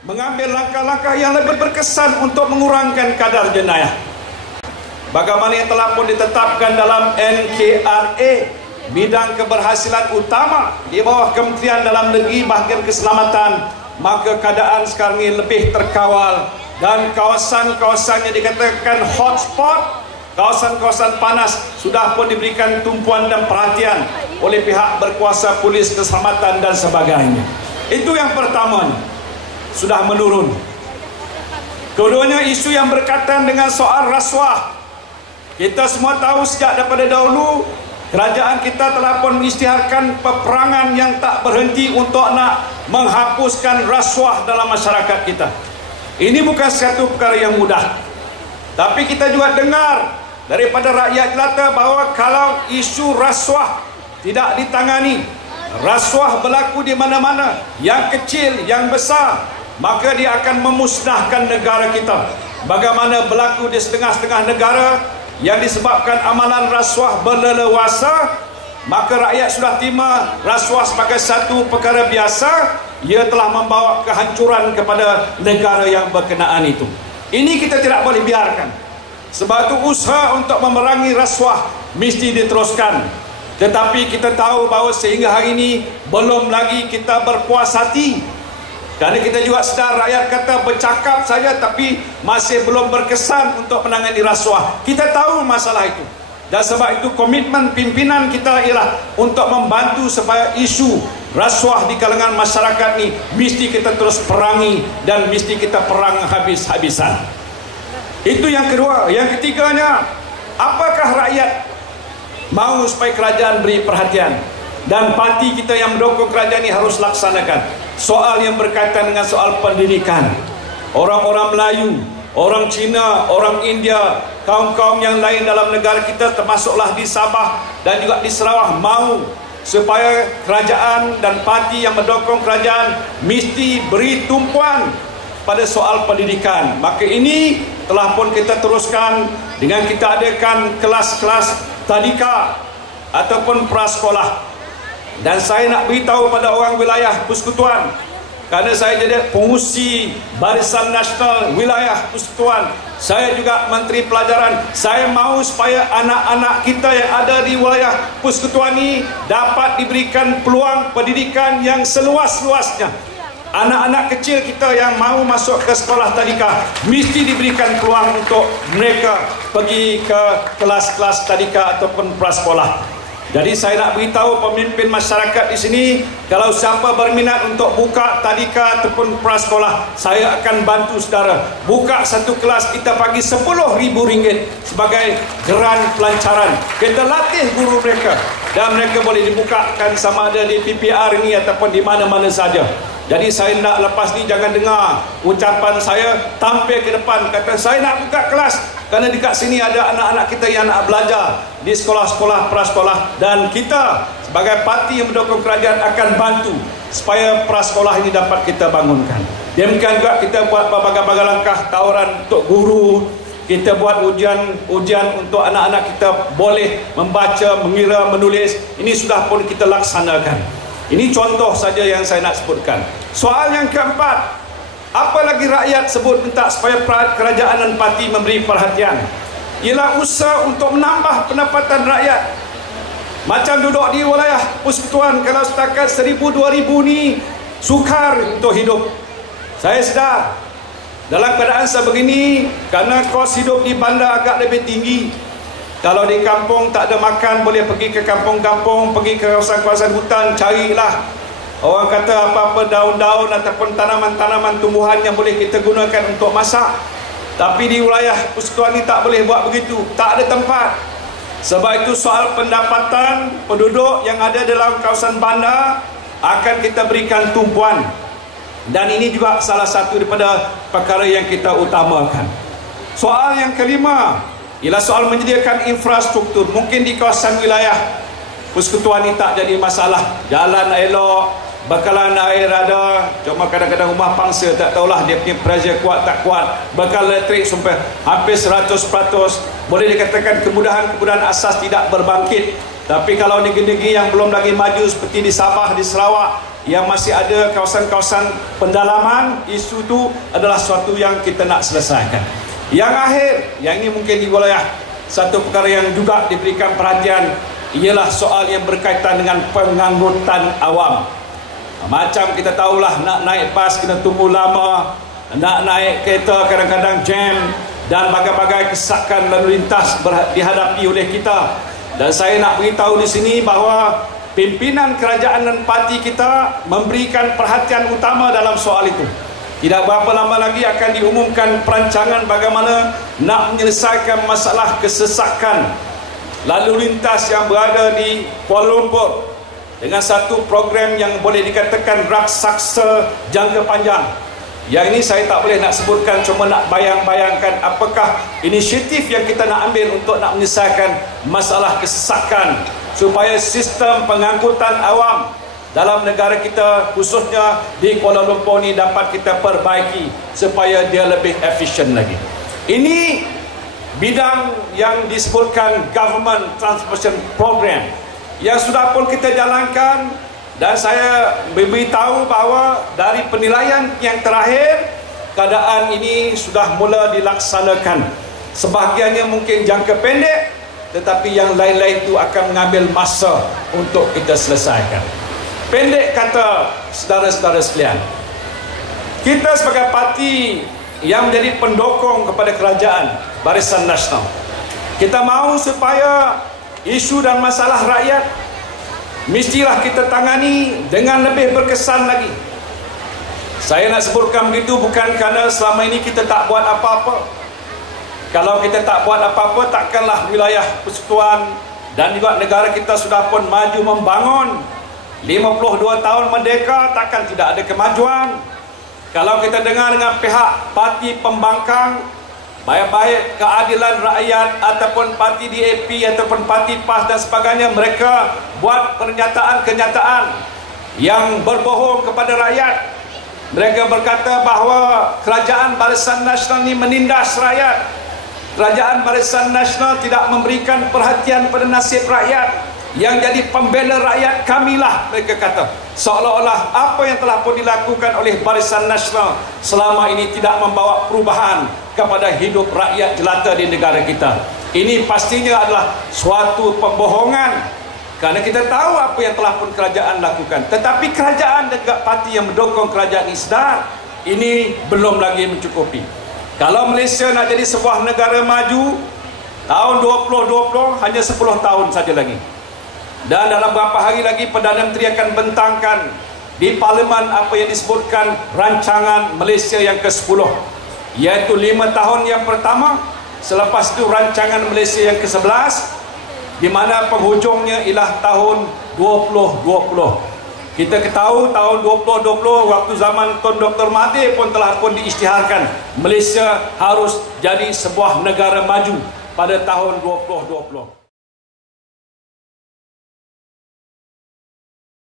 mengambil langkah-langkah yang lebih berkesan untuk mengurangkan kadar jenayah. Bagaimana yang telah pun ditetapkan dalam NKRA, bidang keberhasilan utama di bawah Kementerian Dalam Negeri bahagian keselamatan, maka keadaan sekarang ini lebih terkawal dan kawasan-kawasan yang dikatakan hotspot, kawasan-kawasan panas sudah pun diberikan tumpuan dan perhatian oleh pihak berkuasa, polis, keselamatan dan sebagainya. Itu yang pertamanya, sudah menurun. Keduanya, isu yang berkaitan dengan soal rasuah. Kita semua tahu sejak daripada dahulu kerajaan kita telah pun mengisytiharkan peperangan yang tak berhenti untuk nak menghapuskan rasuah dalam masyarakat kita. Ini bukan satu perkara yang mudah. Tapi kita juga dengar daripada rakyat jelata bahawa kalau isu rasuah tidak ditangani, rasuah berlaku di mana-mana, yang kecil, yang besar, maka dia akan memusnahkan negara kita. Bagaimana berlaku di setengah-setengah negara yang disebabkan amalan rasuah berleluasa, maka rakyat sudah terima rasuah sebagai satu perkara biasa. Ia telah membawa kehancuran kepada negara yang berkenaan itu. Ini kita tidak boleh biarkan. Sebab itu usaha untuk memerangi rasuah mesti diteruskan. Tetapi kita tahu bahawa sehingga hari ini belum lagi kita berpuas hati. Kerana kita juga sedar rakyat kata bercakap saja tapi masih belum berkesan untuk menangani rasuah. Kita tahu masalah itu. Dan sebab itu komitmen pimpinan kita ialah untuk membantu supaya isu rasuah di kalangan masyarakat ni mesti kita terus perangi dan mesti kita perang habis-habisan. Itu yang kedua. Yang ketiganya, apakah rakyat mahu supaya kerajaan beri perhatian? Dan parti kita yang mendukung kerajaan ini harus laksanakan soal yang berkaitan dengan soal pendidikan. Orang-orang Melayu, orang Cina, orang India, kaum-kaum yang lain dalam negara kita termasuklah di Sabah dan juga di Sarawak mahu supaya kerajaan dan parti yang mendukung kerajaan mesti beri tumpuan pada soal pendidikan. Maka ini telah pun kita teruskan dengan kita adakan kelas-kelas tadika ataupun prasekolah. Dan saya nak beritahu pada orang wilayah Persekutuan, kerana saya jadi pengurusi Barisan Nasional Wilayah Persekutuan, saya juga Menteri Pelajaran. Saya mahu supaya anak-anak kita yang ada di wilayah Persekutuan ini dapat diberikan peluang pendidikan yang seluas-luasnya. Anak-anak kecil kita yang mahu masuk ke sekolah tadika mesti diberikan peluang untuk mereka pergi ke kelas-kelas tadika ataupun prasekolah. Jadi saya nak beritahu pemimpin masyarakat di sini, kalau siapa berminat untuk buka tadika ataupun prasekolah, saya akan bantu saudara. Buka satu kelas, kita bagi RM10,000 sebagai geran pelancaran. Kita latih guru mereka dan mereka boleh dibukakan sama ada di PPR ini ataupun di mana-mana saja. Jadi saya nak lepas ni jangan dengar ucapan saya tampil ke depan kata saya nak buka kelas, kerana dekat sini ada anak-anak kita yang nak belajar di sekolah-sekolah prasekolah, dan kita sebagai parti yang mendukung kerajaan akan bantu supaya prasekolah ini dapat kita bangunkan. Demikian juga kita buat berbagai-bagai langkah tawaran untuk guru. Kita buat ujian untuk anak-anak kita boleh membaca, mengira, menulis. Ini sudah pun kita laksanakan. Ini contoh saja yang saya nak sebutkan. Soal yang keempat, apa lagi rakyat sebut minta supaya kerajaan dan parti memberi perhatian, ialah usaha untuk menambah pendapatan rakyat. Macam duduk di wilayah Persekutuan, kalau setakat 1,000-2,000 ni sukar untuk hidup. Saya sedar dalam keadaan sebegini, kerana kos hidup di bandar agak lebih tinggi. Kalau di kampung tak ada makan, boleh pergi ke kampung-kampung, pergi ke kawasan-kawasan hutan, carilah. Orang kata apa-apa daun-daun ataupun tanaman-tanaman tumbuhan yang boleh kita gunakan untuk masak. Tapi di wilayah Persekutuan ni tak boleh buat begitu, tak ada tempat. Sebab itu soal pendapatan penduduk yang ada dalam kawasan bandar akan kita berikan tumpuan. Dan ini juga salah satu daripada perkara yang kita utamakan. Soal yang kelima ialah soal menyediakan infrastruktur. Mungkin di kawasan wilayah Persekutuan ini tak jadi masalah, jalan elok, bekalan air ada, cuma kadang-kadang rumah pangsa tak tahulah dia punya pressure kuat tak kuat, bekal elektrik sampai hampir 100%. Boleh dikatakan kemudahan-kemudahan asas tidak berbangkit. Tapi kalau negeri-negeri yang belum lagi maju seperti di Sabah, di Sarawak, yang masih ada kawasan-kawasan pendalaman. Isu itu adalah suatu yang kita nak selesaikan. Yang akhir, yang ini mungkin di wilayah satu perkara yang juga diberikan perhatian, ialah soal yang berkaitan dengan pengangkutan awam. Macam kita tahulah, nak naik bas kena tunggu lama, nak naik kereta kadang-kadang jam, dan bagai-bagai kesakan lalu lintas dihadapi oleh kita. Dan saya nak beritahu di sini bahawa pimpinan kerajaan dan parti kita memberikan perhatian utama dalam soal itu. Tidak berapa lama lagi akan diumumkan perancangan bagaimana nak menyelesaikan masalah kesesakan lalu lintas yang berada di Kuala Lumpur dengan satu program yang boleh dikatakan raksasa jangka panjang. Yang ini saya tak boleh nak sebutkan, cuma nak bayang-bayangkan apakah inisiatif yang kita nak ambil untuk nak menyelesaikan masalah kesesakan supaya sistem pengangkutan awam dalam negara kita, khususnya di Kuala Lumpur ni, dapat kita perbaiki supaya dia lebih efisien lagi. Ini bidang yang disebutkan Government Transformation Program yang sudah pun kita jalankan, dan saya beritahu bahawa dari penilaian yang terakhir, keadaan ini sudah mula dilaksanakan. Sebahagiannya mungkin jangka pendek, tetapi yang lain-lain itu akan mengambil masa untuk kita selesaikan. Pendek kata, saudara-saudara sekalian, kita sebagai parti yang menjadi pendokong kepada kerajaan Barisan Nasional, kita mahu supaya isu dan masalah rakyat mestilah kita tangani dengan lebih berkesan lagi. Saya nak sebutkan begitu bukan kerana selama ini kita tak buat apa-apa. Kalau kita tak buat apa-apa, takkanlah wilayah persekutuan dan juga negara kita sudah pun maju membangun. 52 tahun merdeka, takkan tidak ada kemajuan. Kalau kita dengar dengan pihak parti pembangkang, baik-baik keadilan rakyat ataupun parti DAP ataupun parti PAS dan sebagainya, mereka buat pernyataan-kenyataan yang berbohong kepada rakyat. Mereka berkata bahawa kerajaan Barisan Nasional ini menindas rakyat. Kerajaan Barisan Nasional tidak memberikan perhatian pada nasib rakyat. Yang jadi pembela rakyat kamilah, mereka kata. Seolah-olah apa yang telah pun dilakukan oleh Barisan Nasional selama ini tidak membawa perubahan kepada hidup rakyat jelata di negara kita. Ini pastinya adalah suatu pembohongan, kerana kita tahu apa yang telah pun kerajaan lakukan. Tetapi kerajaan dan juga parti yang mendukung kerajaan ini sedar ini belum lagi mencukupi. Kalau Malaysia nak jadi sebuah negara maju, tahun 2020 hanya 10 tahun saja lagi. Dan dalam beberapa hari lagi Perdana Menteri akan bentangkan di Parlimen apa yang disebutkan rancangan Malaysia yang ke-10, iaitu 5 tahun yang pertama, selepas itu rancangan Malaysia yang ke-11, di mana penghujungnya ialah tahun 2020. Kita ketahui tahun 2020 waktu zaman Tun Dr. Mahathir pun telah pun diisytiharkan Malaysia harus jadi sebuah negara maju pada tahun 2020.